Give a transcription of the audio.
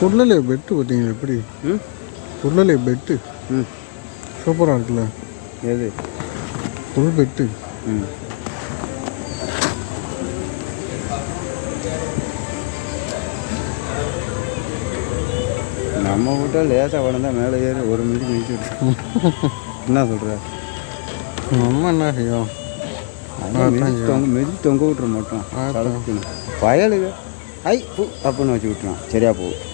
புல்லலே bed பார்த்தீங்களா எப்படி? புல்லலே bed சூப்பராக இருக்குல்ல? எது? புல் பெட்டு. நம்ம விட்டா லேசாக வளர்ந்தா மேலே ஏறி ஒரு மிதி மிதிச்சு விட்டு என்ன சொல்கிற? நம்ம என்ன செய்யும்? மிதி தொங்க விட்டுற மாட்டோம். வயலுக்கு ஐ பூ அப்படின்னு வச்சு விட்டுருவோம். சரியா போகும்.